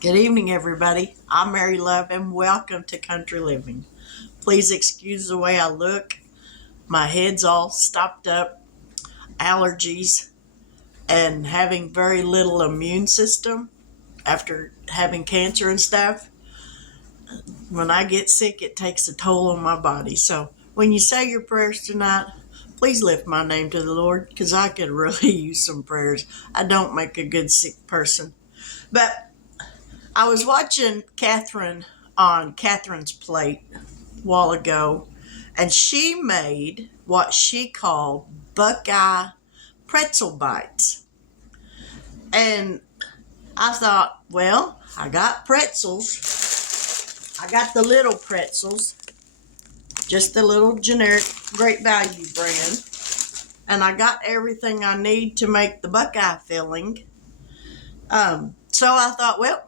Good evening, everybody. I'm Mary Love, and welcome to Country Living. Please excuse the way I look. My head's all stopped up, allergies, and having very little immune system after having cancer and stuff. When I get sick, it takes a toll on my body. So when you say your prayers tonight, please lift my name to the Lord because I could really use some prayers. I don't make a good sick person. But I was watching Catherine on Catherine's Plate a while ago, and she made what she called Buckeye pretzel bites. And I thought, well, I got pretzels. I got the little pretzels, just the little generic Great Value brand. And I got everything I need to make the Buckeye filling. So I thought, well,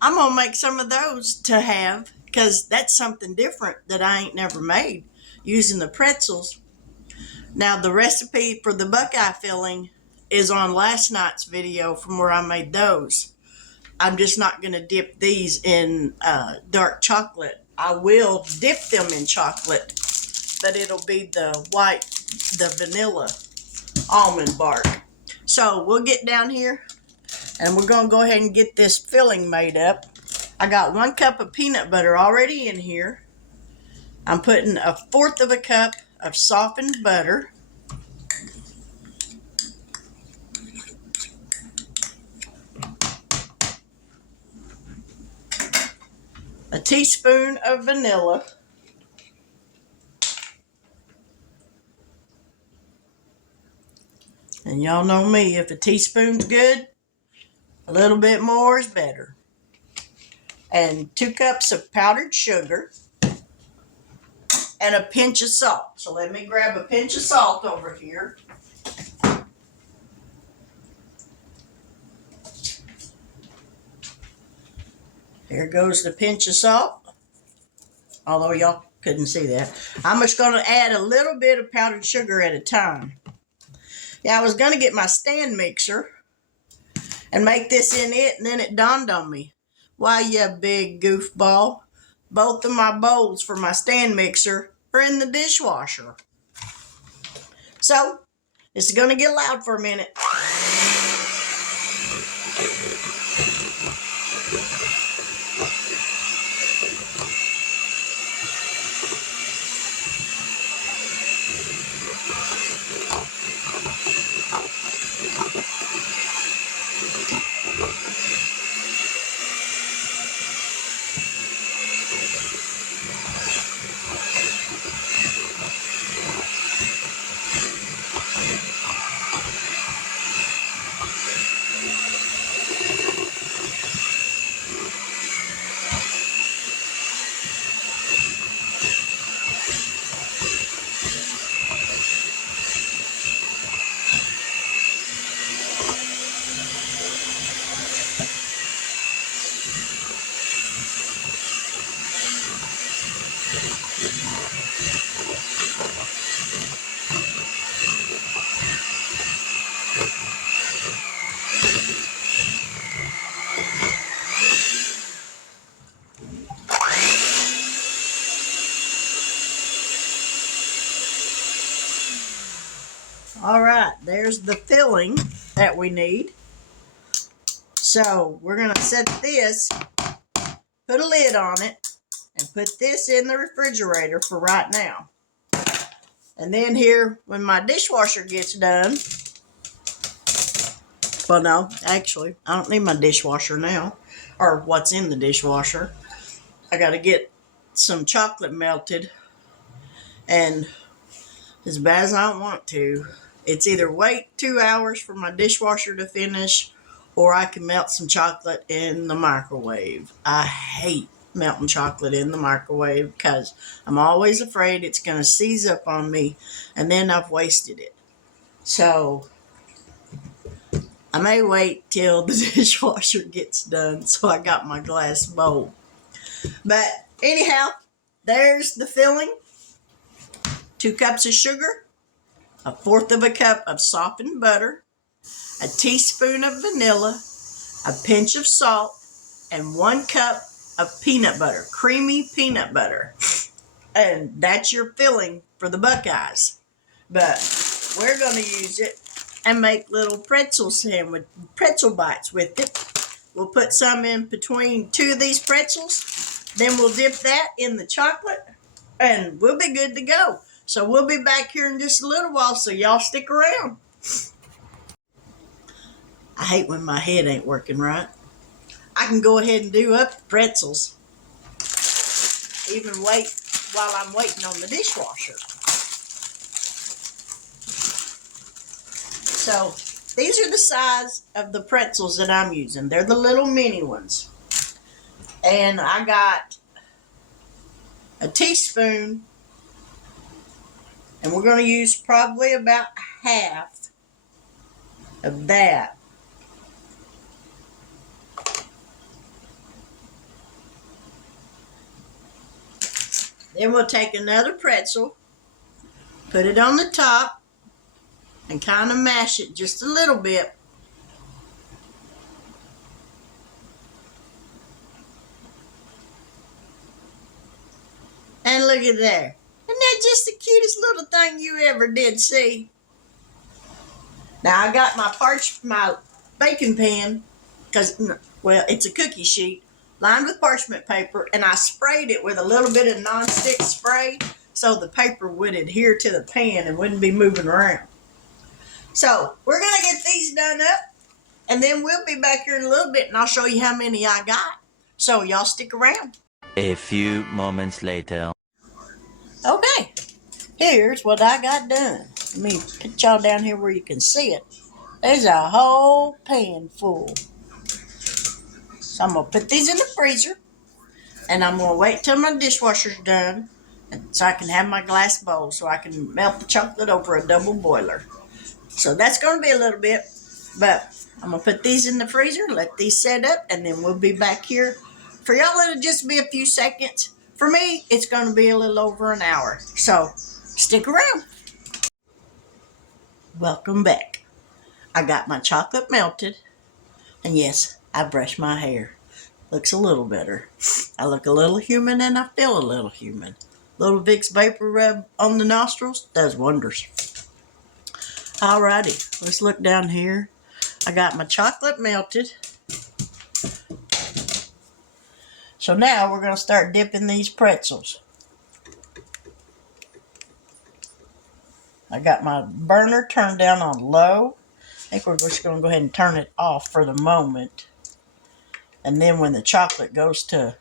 I'm going to make some of those to have because that's something different that I ain't never made using the pretzels. Now, the recipe for the Buckeye filling is on last night's video from where I made those. I'm just not going to dip these in dark chocolate. I will dip them in chocolate, but it'll be the vanilla almond bark. So we'll get down here and we're going to go ahead and get this filling made up. I got 1 cup of peanut butter already in here. I'm putting 1/4 of a cup of softened butter. A teaspoon of vanilla. And y'all know me, if a teaspoon's good, a little bit more is better. And 2 cups of powdered sugar. And a pinch of salt. So let me grab a pinch of salt over here. Here goes the pinch of salt. Although y'all couldn't see that. I'm just going to add a little bit of powdered sugar at a time. Yeah, I was going to get my stand mixer and make this in it, and then it dawned on me. Why, you big goofball. Both of my bowls for my stand mixer are in the dishwasher. So, it's going to get loud for a minute. All right, there's the filling that we need. So we're going to set this, put a lid on it, and put this in the refrigerator for right now. And then here, when my dishwasher gets done, well, no, actually, I don't need my dishwasher now, or what's in the dishwasher. I got to get some chocolate melted, and as bad as I don't want to, it's either wait 2 hours for my dishwasher to finish, or I can melt some chocolate in the microwave. I hate melting chocolate in the microwave because I'm always afraid it's going to seize up on me and then I've wasted it. So I may wait till the dishwasher gets done so I got my glass bowl. But anyhow, there's the filling. 2 cups of sugar, 1/4 of a cup of softened butter, a teaspoon of vanilla, a pinch of salt, and 1 cup of peanut butter, creamy peanut butter. And that's your filling for the Buckeyes. But we're going to use it and make little pretzel bites with it. We'll put some in between 2 of these pretzels. Then we'll dip that in the chocolate and we'll be good to go. So we'll be back here in just a little while, so y'all stick around. I hate when my head ain't working right. I can go ahead and do up the pretzels. Even wait while I'm waiting on the dishwasher. So these are the size of the pretzels that I'm using. They're the little mini ones. And I got a teaspoon, and we're going to use probably about half of that. Then we'll take another pretzel, put it on the top, and kind of mash it just a little bit. And look at there. Isn't that just the cutest little thing you ever did see? Now I got my baking pan, because, well, it's a cookie sheet, lined with parchment paper, and I sprayed it with a little bit of nonstick spray so the paper would adhere to the pan and wouldn't be moving around. So we're going to get these done up, and then we'll be back here in a little bit, and I'll show you how many I got. So y'all stick around. A few moments later. Okay, here's what I got done. Let me put y'all down here where you can see it. There's a whole pan full. So I'm going to put these in the freezer, and I'm going to wait till my dishwasher's done so I can have my glass bowl so I can melt the chocolate over a double boiler. So that's going to be a little bit, but I'm going to put these in the freezer, let these set up, and then we'll be back here. For y'all, it'll just be a few seconds. For me, it's going to be a little over an hour. So stick around. Welcome back. I got my chocolate melted, and yes, I brushed my hair. Looks a little better. I look a little human and I feel a little human. Little Vicks Vapor Rub on the nostrils does wonders. Alrighty, let's look down here. I got my chocolate melted. So now we're going to start dipping these pretzels. I got my burner turned down on low. I think we're just going to go ahead and turn it off for the moment. And then when the chocolate goes to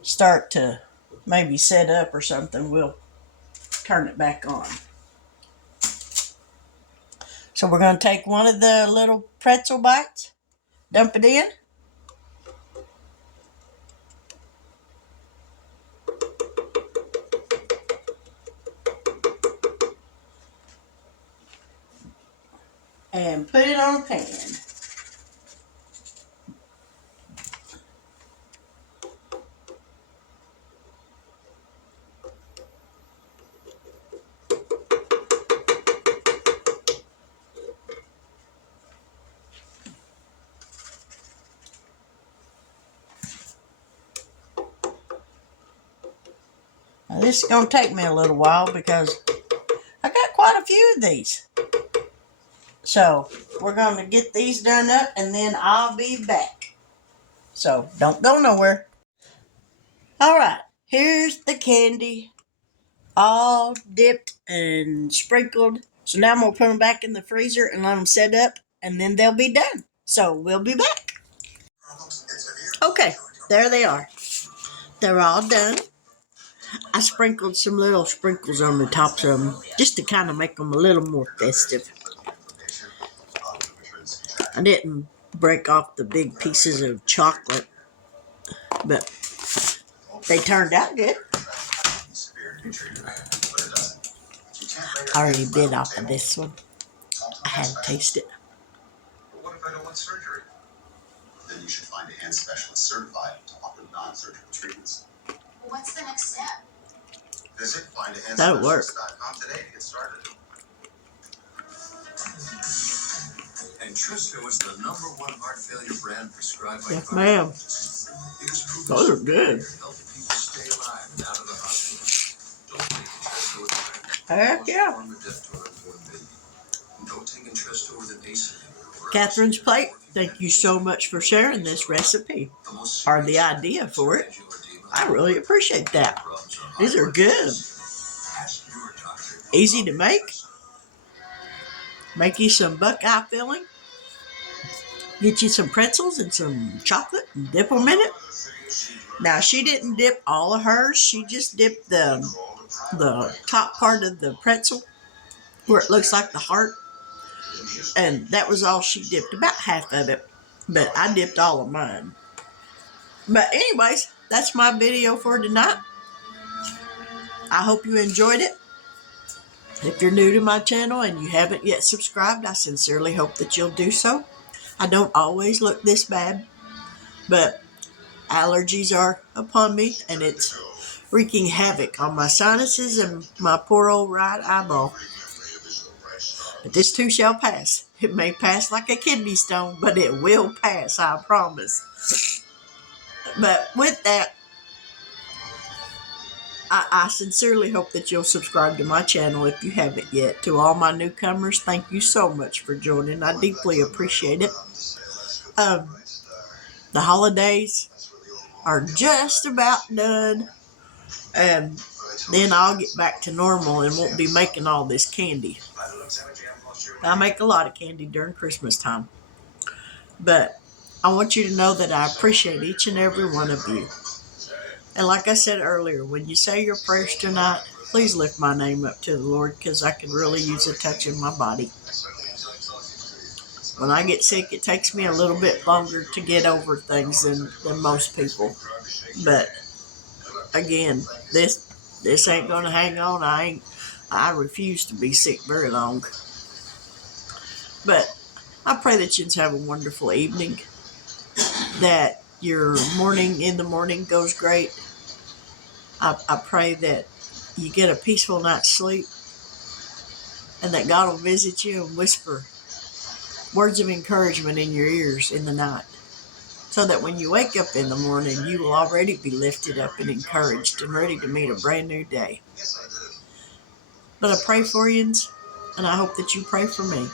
start to maybe set up or something, we'll turn it back on. So we're going to take one of the little pretzel bites, dump it in. And put it on a pan. Now this is going to take me a little while because I got quite a few of these. So we're going to get these done up and then I'll be back. So don't go nowhere. Alright, here's the candy all dipped and sprinkled. So now I'm going to put them back in the freezer and let them set up and then they'll be done. So we'll be back. Okay, there they are. They're all done. I sprinkled some little sprinkles on the tops of them just to kind of make them a little more festive. I didn't break off the big pieces of chocolate, but they turned out good. I already bit off of this one. I had to taste it. What if I don't want surgery? Then you should find a hand specialist certified to offer non-surgical treatments. What's the next step? Visit That'll work. findahandspecialist.com today to get started. Entresto is the #1 heart failure brand prescribed by Yes, ma'am. cardiologists. Those are good. Help people stay alive and out of the hospital. Don't take Entresto with a Heck yeah. Don't take Entresto with an ACE inhibitor. Catherine's Plate, thank you so much for sharing this recipe, or the idea for it. I really appreciate that. These are good. Easy to make. Make you some Buckeye filling. Get you some pretzels and some chocolate and dip them in it. Now, she didn't dip all of hers. She just dipped the top part of the pretzel where it looks like the heart. And that was all she dipped, about half of it. But I dipped all of mine. But anyways, that's my video for tonight. I hope you enjoyed it. If you're new to my channel and you haven't yet subscribed, I sincerely hope that you'll do so. I don't always look this bad, but allergies are upon me and it's wreaking havoc on my sinuses and my poor old right eyeball. But this too shall pass. It may pass like a kidney stone, but it will pass, I promise. But with that, I sincerely hope that you'll subscribe to my channel if you haven't yet. To all my newcomers, thank you so much for joining. I deeply appreciate it. The holidays are just about done, and then I'll get back to normal and won't be making all this candy. I make a lot of candy during Christmas time, but I want you to know that I appreciate each and every one of you. And like I said earlier, when you say your prayers tonight, please lift my name up to the Lord, because I could really use a touch in my body. When I get sick, it takes me a little bit longer to get over things than most people. But again, this ain't gonna hang on. I refuse to be sick very long. But I pray that you have a wonderful evening, that your morning in the morning goes great. I pray that you get a peaceful night's sleep, and that God will visit you and whisper words of encouragement in your ears in the night, so that when you wake up in the morning, you will already be lifted up and encouraged and ready to meet a brand new day. But I pray for you, and I hope that you pray for me.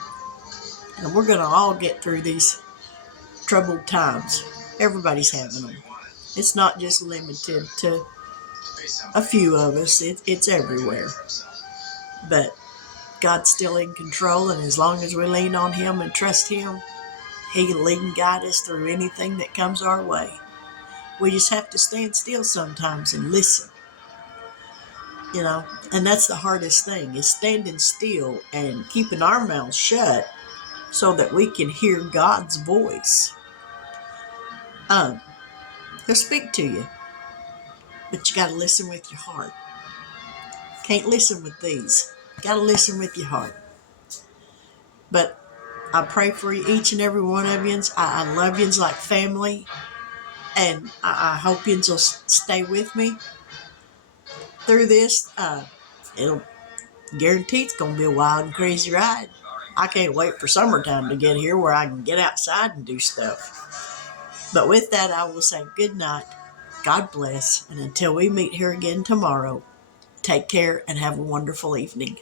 And we're going to all get through these troubled times. Everybody's having them. It's not just limited to a few of us. It's everywhere. But God's still in control, and as long as we lean on Him and trust Him, He can lead and guide us through anything that comes our way. We just have to stand still sometimes and listen. And that's the hardest thing, is standing still and keeping our mouths shut so that we can hear God's voice. He'll speak to you, but you got to listen with your heart. Can't listen with these. Got to listen with your heart. But I pray for you, each and every one of you. I love you like family, and I hope you will stay with me through this. It'll guarantee it's going to be a wild and crazy ride. I can't wait for summertime to get here where I can get outside and do stuff. But with that, I will say good night. God bless. And until we meet here again tomorrow, take care and have a wonderful evening.